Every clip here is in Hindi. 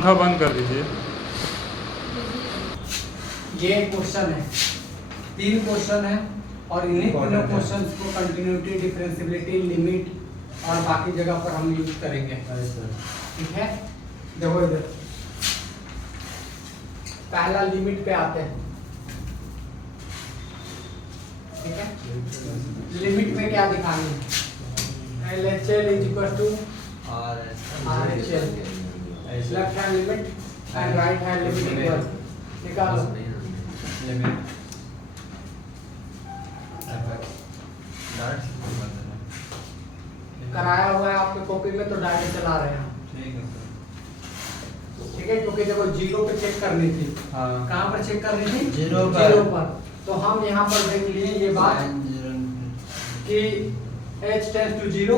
पंखा बंद कर दीजिए। ये क्वेश्चन है, 3 क्वेश्चन है और इन्हीं तीनों क्वेश्चंस को कंटिन्यूटी, डिफरेंशियबिलिटी, लिमिट और बाकी जगह पर हम यूज करेंगे। ठीक है, देखो इधर पहला लिमिट पे आते हैं। ठीक है, लिमिट में क्या दिखानी है? LHL is equal to RHL, left hand limit and right hand limit equal. निकालो लिमिट कराया हुआ है आपके कॉपी में, तो डायरेक्ट चला रहे हैं। ठीक है, क्योंकि देखो जीरो पे चेक करनी थी। कहाँ पर चेक करनी थी? जीरो पर। तो हम यहाँ पर देख लिए ये बात कि h टेंड्स टू 0,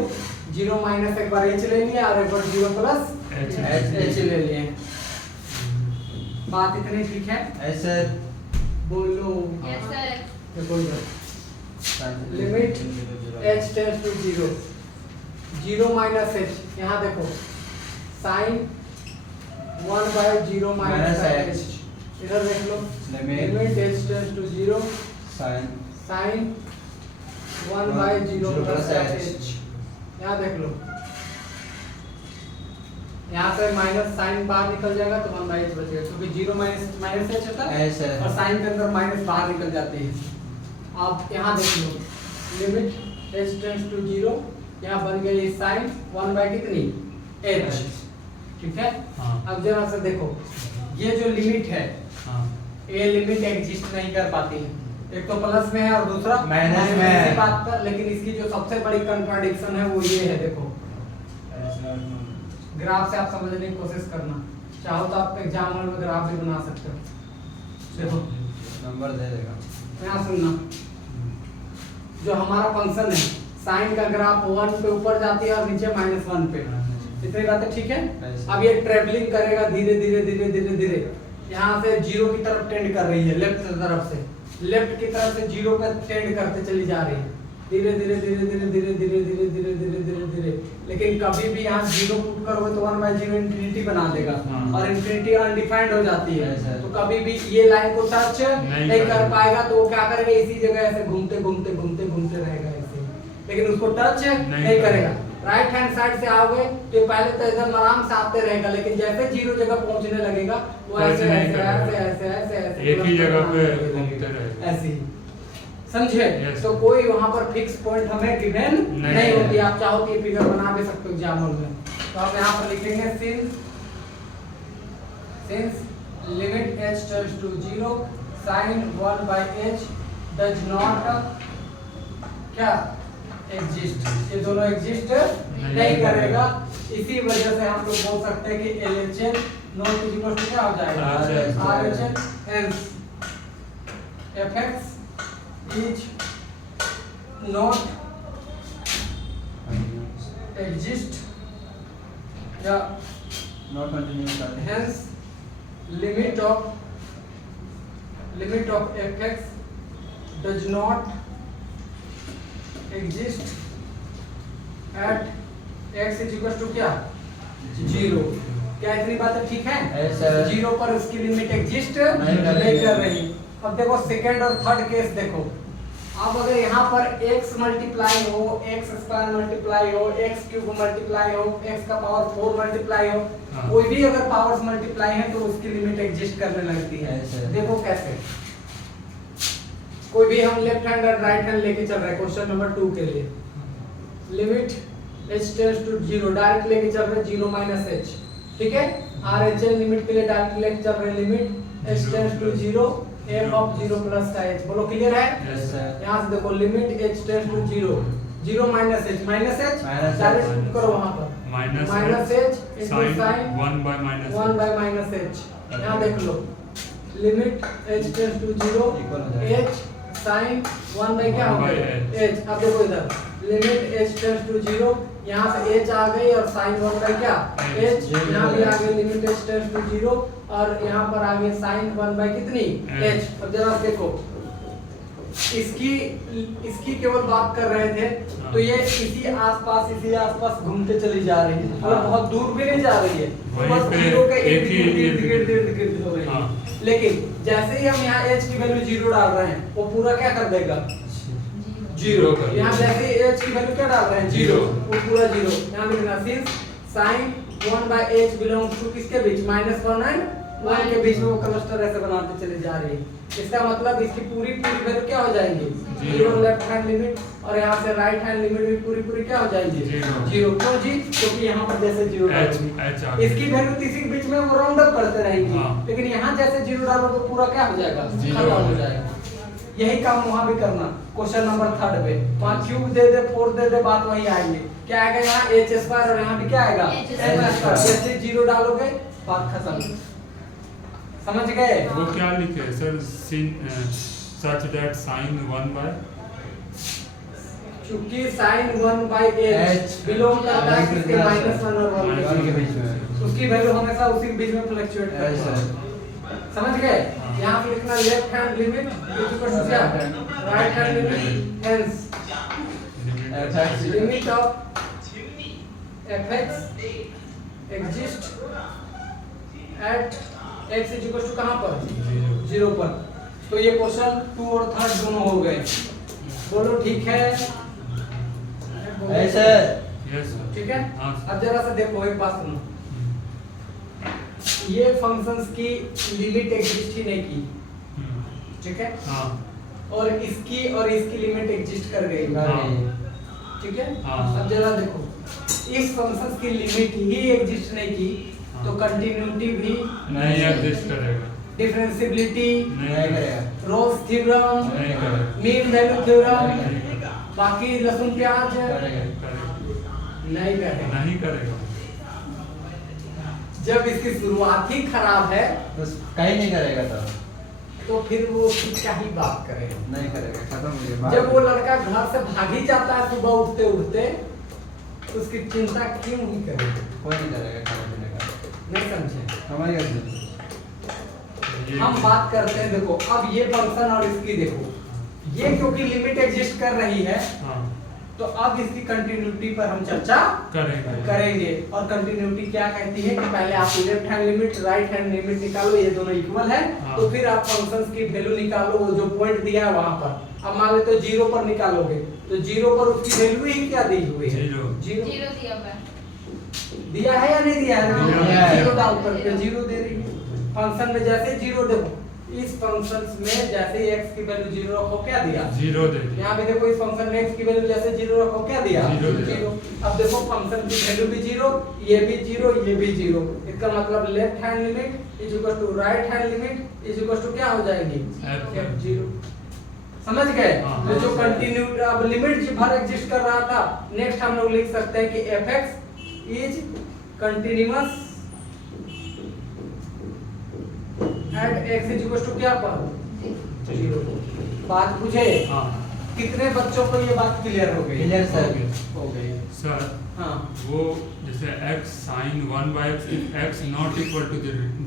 0 माइनस एक बार h ले लिया और एक बार 0 प्लस h ले लिए। बात इतनी ठीक है? ऐसे बोलो। Yes sir. देखो इधर limit h tends to 0, 0 minus h, यहाँ देखो साइन 1/0 माइनस h। इधर देख लो limit h tends to 0 sine 1/0 plus h। यहाँ देख लो, यहाँ से माइनस साइन बाहर निकल जाएगा तो 1/h बचेगा, क्योंकि 0 माइनस h होता है और साइन के अंदर माइनस बाहर निकल जाती है। अब यहाँ देख लो लिमिट h टेंड्स टू 0, यहाँ बन गई साइन 1/कितनी h। ठीक है, अब जरा से देखो ये जो लिमिट है, ये लिमिट एग्जिस्ट नहीं कर पाती है। एक तो प्लस में है और दूसरा माइनस में है। बात कर, लेकिन इसकी जो सबसे बड़ी कंट्राडिक्शन है वो ये है। देखो ग्राफ से आप समझने की कोशिश करना, चाहो तो आप एग्जाम हॉल में ग्राफ भी बना सकते हो। देखो नंबर दे देगा, यहाँ सुनना, जो हमारा फंक्शन है साइन का ग्राफ 1 पे ऊपर जाती है और नीचे -1 पे। इतनी बातें ठीक है। अब ये ट्रेवलिंग करेगा धीरे धीरे धीरे धीरे धीरे, यहाँ से 0 की तरफ टेंड कर रही है, लेफ्ट तरफ से, लेफ्ट की तरफ से 0 पे टेंड करते चली जा रही है, धीरे धीरे धीरे धीरे धीरे धीरे धीरे धीरे धीरे धीरे धीरे। लेकिन कभी भी यहाँ 0 पुट करोगे तो 1/0 इंफिनिटी बना देगा और इंफिनिटी अनडिफाइंड हो जाती है, तो कभी भी ये लाइन को टच नहीं कर पाएगा। तो वो क्या करेगा, इसी जगह ऐसे घूमते घूमते घूमते घूमते रहेगा ऐसे, लेकिन उसको टच नहीं करेगा। राइट हैंड साइड से आओगे तो पहले तो एकदम आराम से आते रहेगा, लेकिन जैसे 0 जगह पहुंचने लगेगा वो ऐसे ऐसे ऐसे ऐसे ऐसे ऐसे एक ही जगह पे घूमते रहेगा, ऐसे ही, समझे? तो कोई वहां पर फिक्स पॉइंट हमें गिवन नहीं होती। आप चाहो तो ये फिगर बना भी सकते हो एग्जाम में। तो आप यहाँ पर लिखेंगे since limit h tends to 0 sin 1/h does not क्या एग्जिस्ट, ये दोनों एग्जिस्ट नहीं करेगा। इसी वजह से हम लोग बोल सकते हैं कि LHL नॉट इक्वल टू क्या हो जाएगा, RHL, hence fx is not exist या not continue, hence limit of fx does not exist at x is equal to क्या 0। क्या इतनी बातें ठीक है? 0 पर उसकी लिमिट एग्जिस्ट नहीं कर रही। अब देखो सेकंड और थर्ड केस देखो, अब अगर यहाँ पर x मल्टीप्लाई हो, x² मल्टीप्लाई हो, x³ मल्टीप्लाई हो, x का पावर 4 मल्टीप्लाई हो, कोई भी अगर पावर्स मल्टीप्लाई है तो उसकी लिमिट एग्जिस्ट करने लगती है। देखो कैसे, कोई भी हम लेफ्ट हैंड और राइट हैंड लेके चल रहे हैं क्वेश्चन नंबर 2 के लिए, limit h tends to 0 direct लेके चल रहे हैं 0 - h। ठीक है, RHL लिमिट के लिए डायरेक्ट लेके चल रहे हैं limit h tends to 0 f of 0 plus का h। बोलो क्लियर है? यहाँ से देखो limit h tends to 0, 0 - h, direct करो वहां पर -h इनटू साइन 1/-h। यहाँ देख लो limit h tends to 0 h sin 1 क्या हो गया h। अब देखो इधर लिमिट h टेंड्स टू 0, यहाँ से h आ गई और sin 1 क्या h, यहाँ भी आ गई लिमिट h टेंड्स टू 0 और यहाँ पर आ गई sin 1 कितनी h। अब जरा देखो इसकी केवल बात कर रहे थे तो ये इसी आसपास घूमते चली जा रही है, मतलब बहुत दूर भी नहीं जा रही है, बस 0 के एक ही इर्द-गिर्द हो रही हाँ। है। लेकिन जैसे ही हम यहाँ h की वैल्यू 0 डाल रहे हैं वो पूरा क्या कर देगा? 0। यहाँ जैसे ही h की वैल्यू क्या डाल रहे हैं? 0, वो पूरा 0। यहाँ लिखना since sin 1/h belongs to किसके बीच? -1 एंड 1 के बीच में वो क्लस्टर ऐसे बनाते चले जा रही है। इसका मतलब इसकी पूरी वैल्यू क्या हो जाएंगी? 0 लेफ्ट हैंड लिमिट और यहाँ से राइट हैंड लिमिट भी पूरी क्या हो जाएंगी? 0। क्यों जी? क्योंकि यहाँ पर जैसे 0 डालोगे इसकी वैल्यू किसी के बीच में वो राउंड अप करते रहेंगी। हाँ। लेकिन यहाँ जैसे 0 डालोगे पूरा क्या हो जाएगा? 0 खत्म हो जाएगा। यही काम वहाँ भी करना। क्वेश्चन नंबर 3 पे वहाँ क्यूब दे दे 4 दे दे बात वही आएगी। क्या आएगा यहाँ? h² और यहाँ भी क्या आएगा? h²। जैसे 0 डालोगे बात खत्म। समझ गए? वो क्या लिखे सर? सच दैट sin 1/, क्योंकि sin 1/h बिलोंग करता है किसके? -1 और 1 के बीच में। उसकी वैल्यू हमेशा उसी के बीच में फ्लक्चुएट करती है। समझ गए? यहाँ पे लिखना left hand limit equal to क्या? Right hand limit hence limit of fx exist at x is equal to कहां पर? 0 पर। तो ये क्वेश्चन 2 और 3 दोनों हो गए। बोलो ठीक है? ऐसे यस सर। ठीक है? हाँ। अब जरा सा देखो, एक बात सुनो। ये फंक्शंस की लिमिट एग्जिस्ट ही नहीं की, ठीक है? हाँ। और इसकी लिमिट एग्जिस्ट कर गई। हाँ। ठीक है? हाँ। अब जरा देखो, इस फंक्शंस की लिमिट ही एग्जिस्ट नहीं की तो कंटिन्यूटी भी नहीं एग्जिस्ट करेगा, डिफरेंशियबिलिटी नहीं करेगा, रोल्स थ्योरम, नहीं करेगा, मीन वैल्यू थ्योरम, नहीं करेगा, बाकी लहसुन प्याज करेगा, नहीं करेगा। नहीं करेगा। जब इसकी शुरुआत ही खराब है तो कहीं नहीं करेगा तो फिर वो उसकी क्या ही बात करेगा? नहीं करेगा, खत्म हो गया। जब वो लड़का घर से भाग ही जाता है सुबह उठते उठते तो उसकी चिंता क्यों ही करेगा? कोई नहीं करेगा खाने पीने का। नहीं समझे? समझ गए? हम बात करते हैं, देखो अब ये फंक्शन और इसकी देखो, ये क्योंकि लिमिट एग्जिस्ट कर रही है हाँ। तो अब इसकी कंटिन्यूटी पर हम चर्चा करेंगे। और कंटिन्यूटी क्या कहती है कि पहले आप left hand limit right hand limit निकालो, ये दोनों इक्वल है। हाँ। तो फिर आप फंक्शंस की वैल्यू निकालो, वो जो पॉइंट दिया है वहां पर। अब मान लेते हो 0 पर निकालोगे तो 0 पर उसकी वैल्यू ही क्या दी हुई है? 0 दिया है या नहीं दिया है? दिया है। 0 डाल कर 0 दे रही है। फंक्शन में जैसे 0 देखो, इस फंक्शंस में जैसे x की वैल्यू 0 रखो क्या दिया? 0 दे दिया। यहाँ पे देखो इस फंक्शन में x की वैल्यू जैसे 0 रखो क्या दिया? 0। अब देखो फंक्शन की वैल्यू भी 0, ये भी 0, ये भी 0। इसका मतलब left hand limit is equal to right hand limit is equal to क्या हो जाएगी? f0। समझ गए? हाँ। तो जो कंटिन्यू अब लिमिट जी भर एग्जिस्ट कर रहा था, नेक्स्ट हम लोग लिख सकते हैं कि fx is continuous at x is equal to क्या पर? 0। बात बुझे? हाँ। कितने बच्चों को ये बात क्लियर हो गई? Clear sir. हो गई। सर हाँ। वो जैसे x sin 1/x x not equal to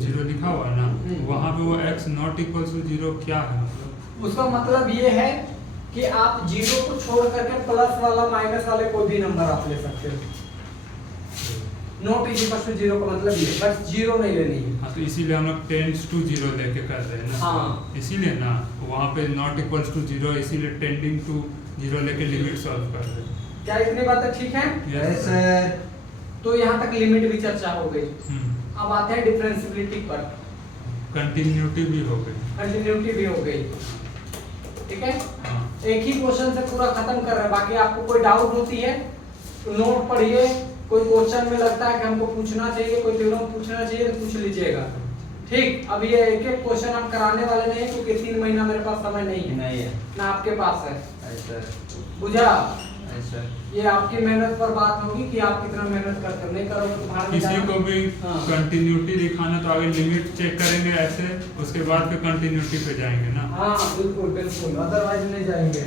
0 लिखा हुआ है ना, वहाँ पे वो x नॉट इक्वल टू 0 क्या है? मतलब उसका मतलब ये है कि आप 0 को छोड़ करके प्लस वाला माइनस वाले कोई भी नंबर आप ले सकते हो। नॉट इज इक्वल टू 0 का मतलब ये, बस 0 नहीं लेनी है। हाँ, तो इसीलिए हम लोग टेंड्स टू 0 लेके कर रहे हैं ना। हाँ। इसीलिए ना वहाँ पे नॉट इक्वल्स टू 0, इसीलिए टेंडिंग टू 0 लेके लिमिट सॉल्व कर रहे हैं। क्या इतनी बातें ठीक हैं? Yes, sir. तो यहाँ तक लिमिट भी चर्चा हो गई। अब आते हैं डिफरेंशियबिलिटी पर। कंटिन्यूटी भी हो गई। कंटिन्यूटी भी हो गई। ठीक है? हाँ। एक ही क्वेश्चन से पूरा खत्म कर रहे हैं। बाकी आपको कोई डाउट होती है तो नोट पढ़िए। कोई क्वेश्चन में लगता है कि हमको पूछना चाहिए, कोई थ्योरम पूछना चाहिए तो पूछ लीजिएगा। ठीक? अब ये एक एक क्वेश्चन हम कराने वाले नहीं क्योंकि 3 महीना मेरे पास समय नहीं है, नहीं है। ना आपके पास है। ऐसा। बुझा? ऐसा। ये आपकी मेहनत पर बात होगी कि आप कितना मेहनत करते हो। नहीं करोगे तो भाड़ में किसी जाना। को भी हाँ। कंटिन्यूटी दिखाना तो आगे लिमिट चेक करेंगे ऐसे, उसके बाद फिर कंटिन्यूटी पे जाएंगे ना। हाँ बिल्कुल बिल्कुल, अदरवाइज नहीं जाएंगे।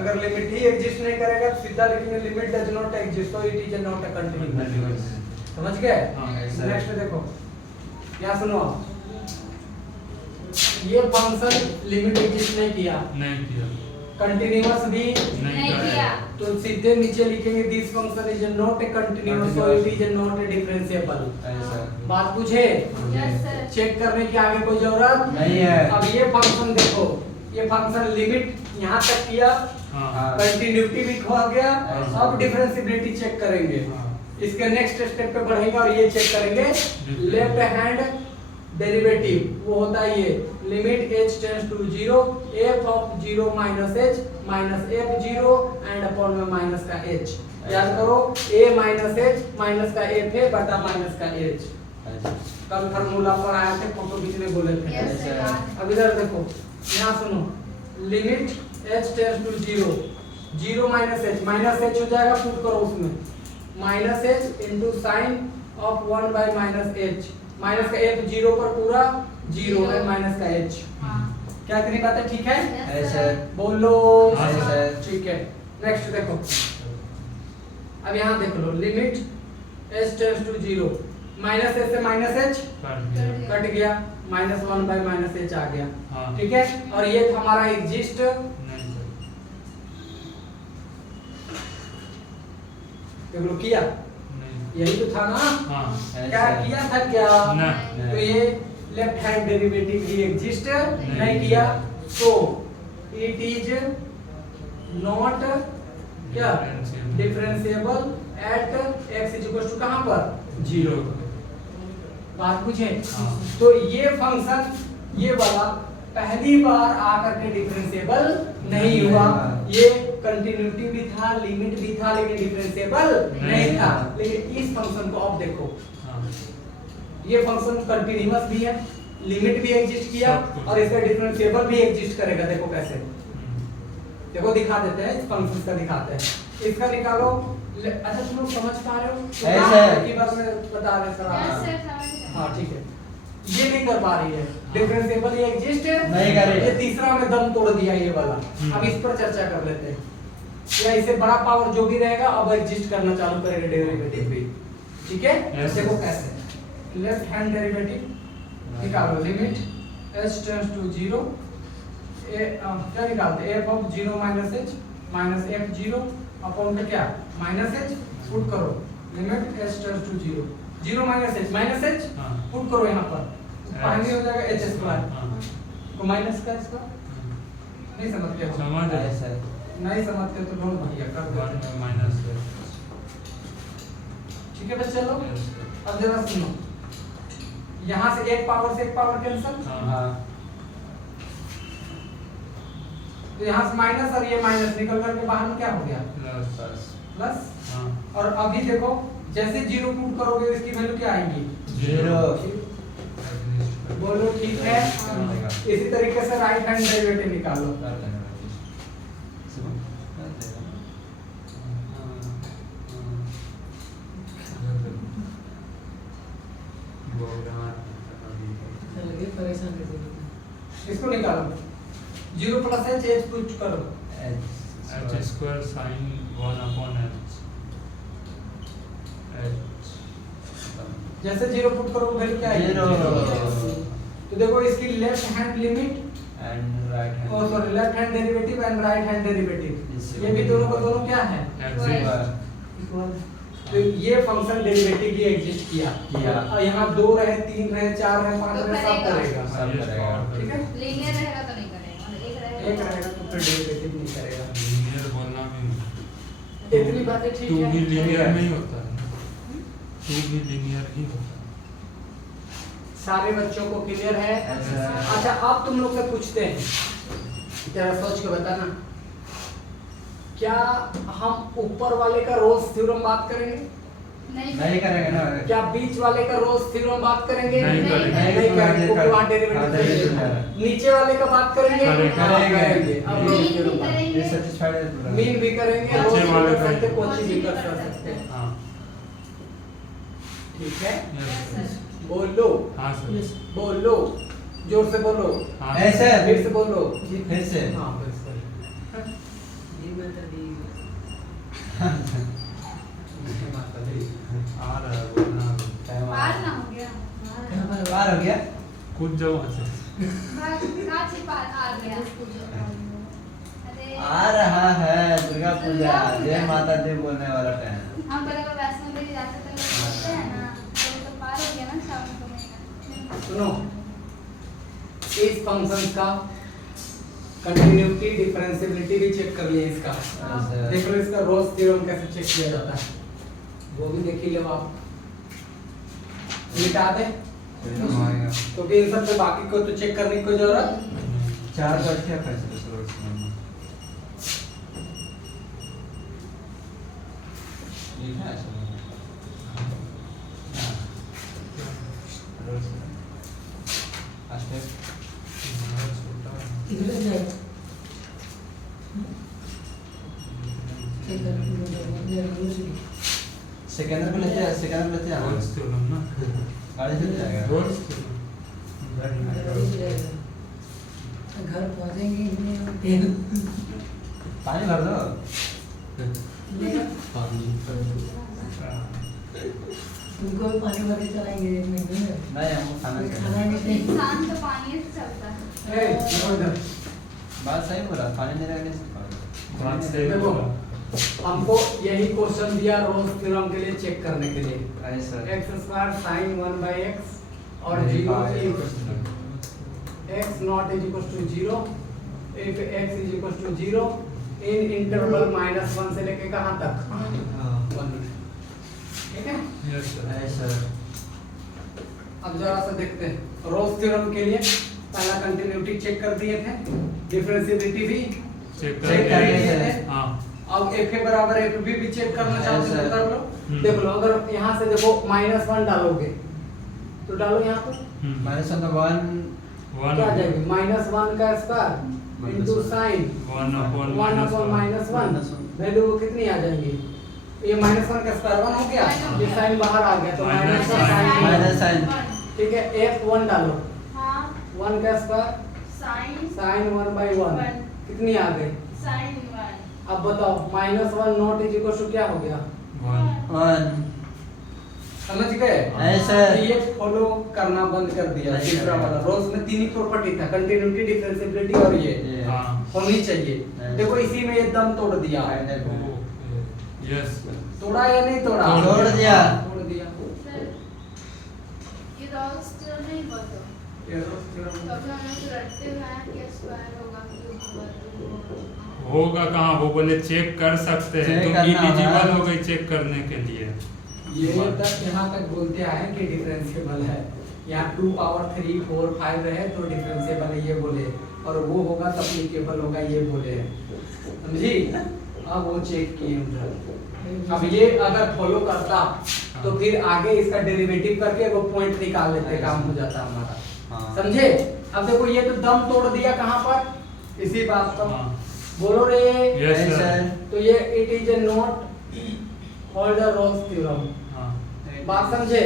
अगर लिमिट ही एग्जिस्ट नहीं करेगा तो सीधा लिखेंगे लिमिट डज नॉट एग्जिस्ट तो it is not a continuous. समझ गए? हाँ, ऐसा। नेक्स्ट देखो, यहाँ सुनो, ये फंक्शन लिमिट एग्जिस्ट नहीं किया, नहीं किया। कंटिन्यूअस भी नहीं किया। तो सीधे नीचे लिखेंगे this function is not a continuous so it is not a differentiable. ऐसा बात पूछे यस सर। चेक करने की आगे कोई जरूरत नहीं है। अब ये फंक्शन देखो, ये फंक्शन लिमिट यहाँ तक किया, हाँ कंटिन्यूटी भी खो गया, हाँ। अब डिफरेंशिएबिलिटी चेक करेंगे। हाँ। इसके नेक्स्ट स्टेप पे बढ़ेंगे और ये चेक करेंगे लेफ्ट हैंड डेरिवेटिव, वो होता है ये limit h tends to 0 f of 0 minus h minus f0 and upon में माइनस का h। याद करो a माइनस h माइनस का f है बटा माइनस का h। ऐसा कल फार्मूला पर आए थे, फोटो खींचने बोले थे। Yes sir. अब इधर देखो, यहाँ सुनो limit h tends to 0 0 minus h हो जाएगा, पुट करो उसमें minus h into sine of 1 by minus h, minus का f 0 पर पूरा 0 है माइनस का h। हाँ। क्या इतनी बातें ठीक है? Yes sir. बोलो हाँ सर। ठीक है। नेक्स्ट देखो, अब यहाँ देख लो limit h tends to 0 minus h से माइनस h कट गया, माइनस 1 बाय माइनस h आ गया। हाँ। ठीक है, और ये हमारा एग्जिस्ट नहीं सर। देख लो किया, नहीं यही तो था ना। हाँ क्या किया था क्या? नहीं तो ये लेफ्ट हैंड डेरिवेटिव ही एग्जिस्ट नहीं नहीं किया, तो इट इज नॉट क्या differentiable at x is equal to कहां पर 0। बात पूछे हाँ। तो ये फंक्शन ये वाला पहली बार आकर के डिफरेंशिएबल नहीं हुआ। ये कंटिन्यूटी भी था, लिमिट भी था, लेकिन डिफरेंशिएबल नहीं था। लेकिन इस फंक्शन को अब देखो, हाँ ये फंक्शन कंटिन्यूअस भी है, लिमिट भी एग्जिस्ट किया सब कुछ। और इसका डिफरेंशिएबल भी एग्जिस्ट करेगा। देखो कैसे, देखो दिखा देते हैं, इस फंक्शन का दिखाते हैं। इसका निकालो। अच्छा तुम लोग समझ पा रहे हो? तो ऐसे। की बार में बता रहे सर यस आप। सर समझ गए। हाँ ठीक है, ये नहीं कर पा रही है, डिफरेंशिएबल ये एग्जिस्ट नहीं कर रही है। ये तीसरा में दम तोड़ दिया ये वाला। अब इस पर चर्चा कर लेते हैं। या इससे बड़ा पावर जो भी रहेगा अब एग्जिस्ट करना चालू करेगा डेरिवेटिव भी। ठीक है, Yes. देखो कैसे लेफ्ट हैंड डेरिवेटिव निकालो लिमिट h टेंड्स टू 0 क्या निकालते f of 0 minus h minus f0 upon में क्या माइनस h पुट करो limit h tends to 0 0 minus h हाँ। पुट करो यहाँ पर, फाइनली हो जाएगा h स्क्वायर। हाँ। तो माइनस का इसका नहीं समझते हो? समझ आए। ऐसा नहीं समझते तो डोंट भैया कर वन देते। में माइनस है। ठीक है बस चलो। Yes. अब जरा सुनो, यहाँ से एक पावर से एक पावर कैंसिल, हाँ। हाँ तो यहाँ से माइनस और ये माइनस निकल करके बाहर में क्या हो गया प्लस बस प्लस। हाँ और अभी देखो जैसे 0 पुट करोगे इसकी वैल्यू क्या आएगी 0 बोलो ठीक है। हाँ। इसी तरीके से राइट हैंड डेरिवेटिव निकालो। कर लेना इसको निकालो 0 प्लस h पुट करो। H square sine 1 upon H H जैसे 0 पुट करो वैल्यू क्या आएगी 0 तो देखो इसकी left hand limit and right और sorry left hand derivative and right hand derivative, इससे ये भी दोनों का दोनों क्या है एग्जिस्ट। तो ये फंक्शन डेरिवेटिव भी एग्जिस्ट किया। किया। और यहाँ 2 रहे 3 रहे 4 रहे 5 रहे सब करेगा। सब करेगा। ठीक है, लीनियर रहेगा तो नहीं करेगा, मतलब एक रहेगा तो फिर डेरिवेटिव नहीं करेगा। लीनियर बोलना भी नहीं। इतनी बातें ठीक टू है। भी लीनियर नहीं होता है। टू भी लीनियर ही होता है। सारे बच्चों को क्लियर है? अच्छा। अच्छा अब तुम लोग से पूछते हैं, जरा सोच के बताना, क्या हम ऊपर वाले का रोल्स थ्योरम बात करेंगे? नहीं करेगा ना क्या बीच वाले का रोल्स थ्योरम बात करेंगे? नहीं करेंगे। नहीं करेंगे, क्योंकि वहाँ डेरिवेटिव हाँ, चाहिए। डेरिवेटिव नीचे वाले का बात करेंगे? करेंगे। हाँ, करेंगे। अब मीन रोल्स भी थ्योरम बात- करेंगे। ये सैटिस्फाइड है पूरा मीन भी करेंगे, नीचे रोल्स भी वाले कर सकते, का- कोची भी कर सकते हैं। हाँ ठीक है, यस बोलो हाँ सर बोलो, जोर से बोलो, हाँ ऐसे फिर से बोलो। फिर से हाँ फिर से। आ रहा है बोलना भी। पार ना हो गया। पार हो गया कूद जाओ वहाँ से। काची पार आ गया। अरे आ रहा है दुर्गा पूजा, जय माता दी बोलने वाला टाइम। हम पहले को वैष्णो देवी जाते थे लोग बोलते हैं ना, तो पार हो गया ना सावन का महीना। सुनो, इस फंक्शन का कंटिन्यूटी डिफरेंशिएबिलिटी भी चेक कर लिए इसका। देख लो इसका रोल्स थ्योरम कैसे चेक किया जाता है, वो भी देख ही लो आप। मिटा दे क्योंकि इन सब पे बाकी को तो चेक करने की कोई जरूरत। 4 का क्या फैसला सर उसमें? लिखा है सर। सेकंड पे लेते हैं, सेकंड पे लेते हैं। रोल्स थ्योरम ना, गाड़ी से जाएगा। Rolle's theorem. घर पहुंचेंगे पानी भर दो। तुमको भी पानी भर के चलाएंगे एक महीने में। नहीं हम खाना खाना नहीं इंसान तो पानी से चलता है। बात सही बोला, पानी नहीं रहेगा नहीं। बात सही देखो, बोला। हमको यही क्वेश्चन दिया रोल्स थ्योरम के लिए चेक करने के लिए। अरे सर x² sin 1/x और 0 if x not is equal to 0, if x is equal to 0 in interval -1 से लेके कहां तक 1। ठीक है, यस सर। अरे सर अब जरा सा देखते हैं रोल्स थ्योरम के लिए। पहला कंटिन्यूटी चेक कर दिए थे, डिफरेंशिएबिलिटी भी चेक चेक कर लिए थे। हाँ अब FA बराबर FB भी चेक करना चाहते हो तो कर लो। देख लो, अगर यहाँ से देखो -1 डालोगे तो डालो यहाँ पर माइनस ऑन द 1 क्या आ जाएगी, -1 का square into sine 1 upon 1/-1 value कितनी आ जाएगी, ये -1 का स्क्वायर 1 हो गया, ये साइन बाहर आ गया तो माइनस -1 माइनस साइन। ठीक है, F1 डालो, हाँ 1 का स्क्वायर साइन 1/1 कितनी आ गई। साइन 1। अब बताओ -1 नॉट इज इक्वल टू क्या हो गया, 1 समझ गए। ऐसे ये फॉलो करना बंद कर दिया। नहीं तीसरा करेगा। वाला रोल्स में 3 ही प्रॉपर्टी था, कंटिन्यूटी, डिफरेंशिएबिलिटी और ये हाँ होनी चाहिए। नहीं। देखो इसी में एकदम तोड़ दिया, यस तोड़ा या नहीं तोड़ा, तोड़ दिया। तोड़ दिया। सर ये रोल्स थ्योरम नहीं बोलते, ये रोल्स थ्योरम कभी हम लोग रटते हैं कि स्क्वायर होगा क्यूब होगा कहाँ, वो बोले चेक कर सकते हैं चेक तो करना इलिजिबल है। हो गई चेक करने के लिए। ये तक यहाँ तक बोलते आए कि डिफरेंशिएबल है। यहाँ 2 पावर 3 4 5 रहे तो डिफरेंशिएबल है ये बोले, और वो होगा तो एप्लीकेबल होगा ये बोले, समझी। अब वो चेक किए उधर। अब ये अगर फॉलो करता तो फिर आगे इसका डेरिवेटिव करके वो पॉइंट निकाल लेते, काम हो जाता हमारा, हाँ। समझे। अब देखो ये तो दम तोड़ दिया कहाँ पर, इसी बात पर। हाँ बोलो रे, यस सर। तो ये it is a not called the Rolle's theorem. हाँ बात समझे।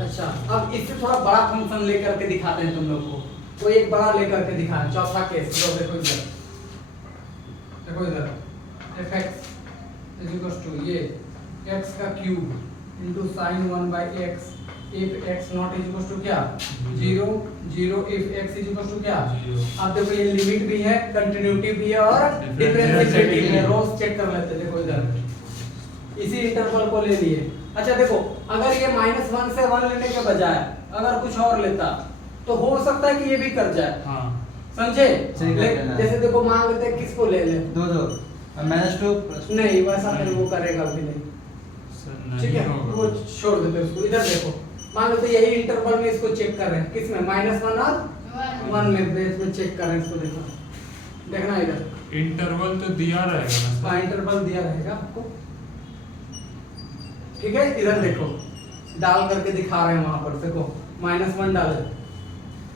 अच्छा, अब इससे थोड़ा बड़ा फंक्शन लेकर के दिखाते हैं तुम लोग को। कोई एक बड़ा लेकर के दिखाएं, चौथा केस लो। देखो इधर, देखो इधर fx इज इक्वल टू ये x का cube into sin 1/x if x not is equal to क्या 0 0 if x is equal to क्या। अब देखो ये लिमिट भी है, कंटिन्यूटी भी है और डिफरेंशिएबिलिटी भी है। रोल्स चेक कर लेते हैं। देखो इधर इसी इंटरवल को ले लिए। अच्छा देखो, अगर ये -1 से 1 लेने के बजाय अगर कुछ और लेता तो हो सकता है कि ये भी कर जाए, हाँ समझे। सही कर देना। जैसे देखो मान लेते हैं किसको ले ले, 2 2 -2 नहीं वैसा नहीं, वो करेगा भी नहीं, सर ठीक नहीं है, होगा। वो छोड़ देते हैं उसको। इधर देखो, मान लेते यही इंटरवल में इसको चेक कर रहे हैं, किसमें -1 और 1 में बेस में चेक कर रहे हैं इसको। देखो, देखना इधर इंटरवल तो दिया रहेगा ना का इंटरवल दिया रहेगा आपको, ठीक है। इधर देखो डाल करके दिखा रहे हैं वहां पर, देखो -1 डाले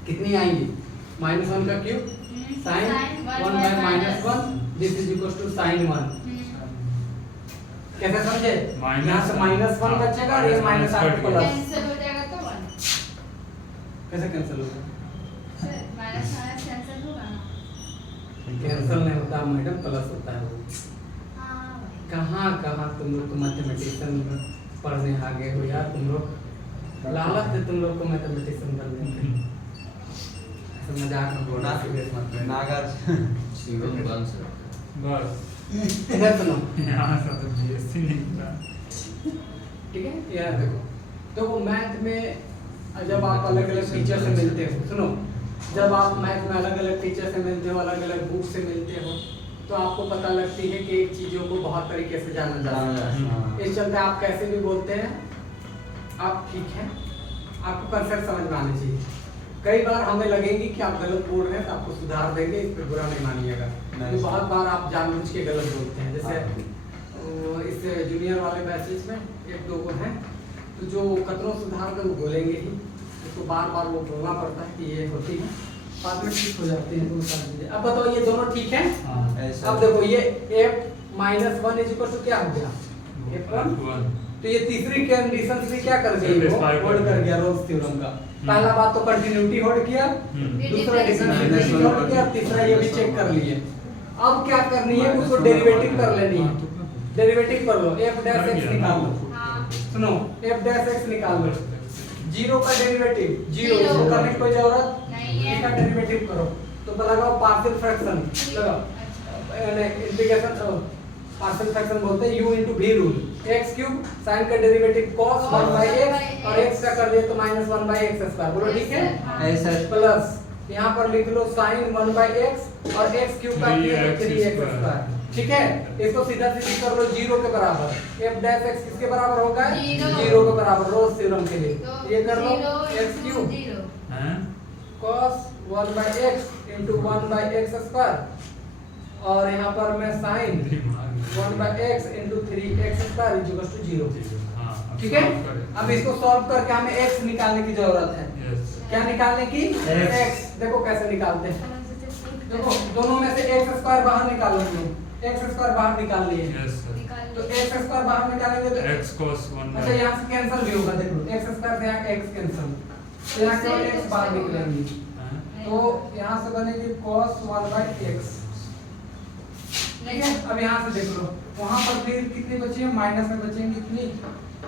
कितनी आएंगी, -1 का cube sin 1/-1 this is equal to sin 1। कैसे समझे, यहाँ से -1 बचेगा और ये -8 प्लस कैंसिल हो जाएगा तो 1 कैसे कैंसिल होगा, सर माइनस माइनस कैंसिल होगा ना। कैंसिल नहीं होता मैडम, प्लस होता है वो। हाँ भाई। कहाँ कहाँ तुम लोग तो मैथमेटिशियन पढ़ने आ गए हो यार, तुम लोग लालच है तुम लोग को मैथमेटिशियन बनने का। ऐसा मजाक में बोलना, सीरियस मत लेना। नागर शिवम बन सकता बस इधर सुनो, यहाँ से तो बीएससी निकला। ठीक है। यार देखो मैथ में जब आप अलग अलग टीचर से मिलते हो, सुनो, जब आप मैथ में अलग अलग टीचर से मिलते हो, अलग अलग बुक से मिलते हो, तो आपको पता लगती है कि एक चीज़ों को बहुत तरीके से जाना जा सकता है। इस चलते आप कैसे भी बोलते हैं, आप ठीक है, आपको कंसेप्ट समझ में आनी चाहिए। कई बार हमें लगेगी कि आप गलत बोल रहे हैं, तो आपको सुधार देंगे, इस पर बुरा नहीं मानिएगा। तो बहुत बार आप जानबूझ के गलत बोलते हैं। जैसे इस जूनियर वाले बैचेज में एक दो को हैं, तो जो कतरों सुधार कर वो बोलेंगे ही, उसको बार बार वो बोलना पड़ता है कि ये होती है, बाद में ठीक हो जाती है। तो सारी चीजें अब बताओ, ये दोनों ठीक है। अब देखो ये f minus 1 is equal to क्या हो गया, f1। तो ये तीसरी कंडीशन से क्या कर गई, वो होल्ड कर गया रोल्स थ्योरम का। पहला बात तो कंटिन्यूटी होल्ड किया, दूसरा डिफरेंशिएबिलिटी होल्ड किया, तीसरा ये भी चेक कर लिए। अब क्या करनी है, उसको डेरिवेटिव कर लेनी है। डेरिवेटिव कर लो, f डैश x निकाल लो। सुनो, f डैश x निकाल लो। जीरो का डेरिवेटिव जीरो, इसको करने की कोई जरूरत नहीं है। इसका डेरिवेटिव करो तो लगाओ पार्शियल फ्रैक्शन, लगाओ इंटीग्रेशन, पार्शियल फ्रैक्शन बोलते हैं u into v rule. x cube sin का डेरिवेटिव cos 1/x और x का कर दिया तो -1/x²। बोलो ठीक है। ऐसा प्लस यहाँ पर लिख लो sin 1/x और x क्यूब का 3x²। ठीक है, इसको सीधा सीधी कर लो 0 के बराबर। f डैश x किसके बराबर होगा, 0 के बराबर, रोल्स थ्योरम के लिए। ये कर लो x cube cos 1/x into 1/x² और यहाँ पर मैं sin 1/x into 3x² is equal to 0। ठीक है, अब इसको सॉल्व करके हमें x निकालने की जरूरत है। क्या निकालने की, x। देखो कैसे निकालते हैं, देखो दोनों में से x² बाहर निकाल लो, x² बाहर निकाल लिए। तो x² बाहर निकालेंगे तो x cos 1। अच्छा यहाँ से कैंसिल भी होगा, देखो x² से यहाँ x कैंसिल, तो यहाँ केवल x बाहर निकलेंगे, तो यहाँ से बनेगी cos 1/x। ठीक है, अब यहाँ से देख लो, वहाँ पर फिर कितनी बची है, माइनस में बचेंगी इतनी,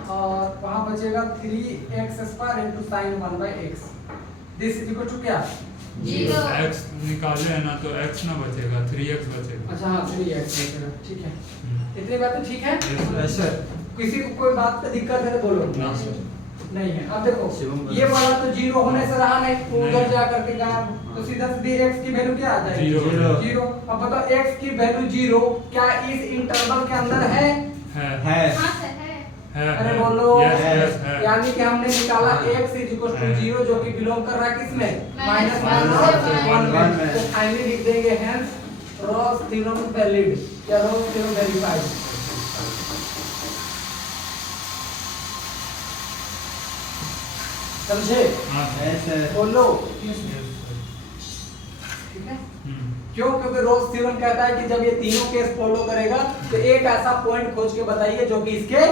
और वहाँ बचेगा 3x² into sin 1/x। This is equal to क्या, x निकाले है ना, तो x ना बचेगा, 3x बचेगा। अच्छा हाँ 3x बचेगा। ठीक है, इतनी बात तो ठीक है। Yes, sir. किसी को कोई बात का दिक्कत है तो बोलो। ना सर, नहीं है। अब देखो ये वाला तो 0 होने से रहा नहीं, उधर जा करके गायब, तो सीधा सीधी x की वैल्यू क्या आ जाएगी, 0। अब बताओ x की वैल्यू 0 क्या इस इंटरवल के अंदर है? अरे बोलो। यानी कि हमने निकाला x इज इक्वल टू 0 जो कि बिलोंग कर रहा है किसमें, -1 में। तो फाइनली लिख देंगे हेंस रोल्स थ्योरम वैलिड या रोल्स थ्योरम वेरीफाइड। समझे? बोलो। ठीक है, क्यों? क्योंकि रोल्स थ्योरम कहता है कि जब ये तीनों केस फॉलो करेगा तो एक ऐसा पॉइंट खोज के बताइए जो कि इसके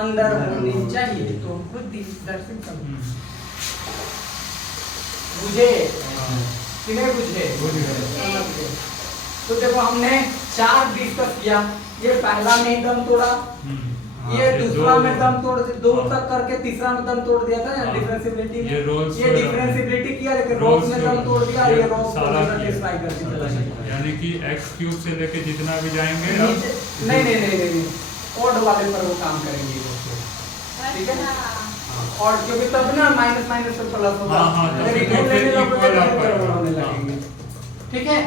अंदर होनी चाहिए। तो बुझे कि नहीं बुझे? तो देखो हमने 4 डिस्कस किया, ये पहला में दम तोड़ा, ये दूसरा में दम तोड़, 2 तक करके तीसरा में दम तोड़ दिया था डिफरेंशिएबिलिटी में। ये डिफरेंशिएबिलिटी किया लेकिन रोल्स में दम तोड़ दिया, ये रोल्स को सेटिस्फाई करके चला जाएगा। यानी कि x क्यूब से लेके जितना भी जाएंगे नहीं ओड वाले पर वो काम करेंगे वो। ठीक है, और क्योंकि तब ना माइनस माइनस से प्लस होगा, अगर इक्वल लेने लगोगे तो होने लगेंगे। ठीक है,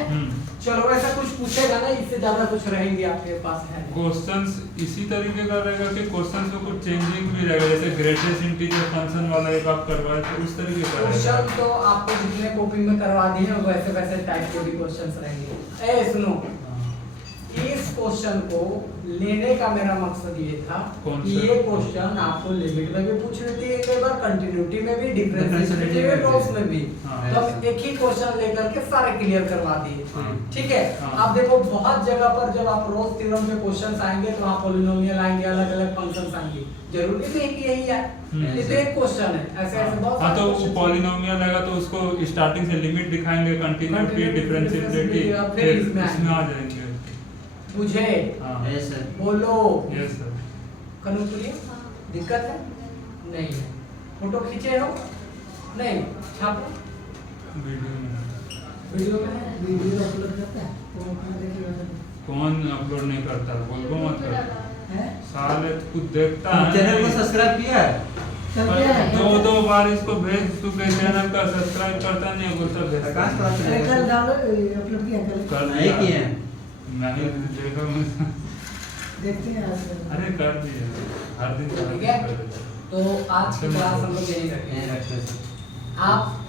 चलो ऐसा कुछ पूछेगा ना, इससे ज्यादा कुछ रहेंगे आपके पास है। क्वेश्चंस इसी तरीके का रहेगा कि क्वेश्चंस में कुछ चेंजिंग भी रहेगा, जैसे ग्रेटेस्ट इंटीजर फंक्शन वाला एक आप करवाए तो उस तरीके का रहेगा। क्वेश्चन तो आपको जितने कॉपी में करवा दिए हैं वैसे वैसे टाइप के भी क्वेश्चंस रहेंगे। ए सुनो, इस क्वेश्चन को लेने का मेरा मकसद ये था कि ये क्वेश्चन आपको लिमिट में भी पूछ लेते हैं, कई बार कंटिन्यूटी में भी, डिफरेंशिएबिलिटी में, रोल्स में भी। तो हम एक ही क्वेश्चन लेकर के सारे क्लियर करवा दिए। ठीक है, आप देखो बहुत जगह पर जब आप रोल्स थ्योरम में क्वेश्चंस आएंगे तो वहां पॉलिनोमियल आएंगे, अलग अलग फंक्शंस आएंगे, जरूरी नहीं है कि यही है। ये तो एक क्वेश्चन है, ऐसे ऐसे बहुत सारे। तो वो पॉलिनोमियल आएगा तो उसको स्टार्टिंग से लिमिट दिखाएंगे, कंटिन्यूटी, डिफरेंशिएबिलिटी, फिर इसमें आ जाएंगे। मुझे यस सर। बोलो। Yes sir. कनुपुरी दिक्कत है? नहीं है। फोटो खींचे हो? नहीं, छापो। वीडियो में वीडियो में वीडियो अपलोड करता है वो अपना देखिए कौन अपलोड नहीं करता, बोलबो मत कर है साले खुद देखता है चैनल को सब्सक्राइब किया है? सब क्या है दो बार इसको भेज, तू के चैनल का सब्सक्राइब करता नहीं है, बोलता भेज प्रकाश का अरे कल डालो अपलोड किया कल कर नहीं किए हैं। नहीं देखा मैं। देखते हैं आज अरे कर दिए हर दिन ठीक है? कर देता। तो आज की क्लास हम लोग यही रखेंगे। नहीं रखते थे। आप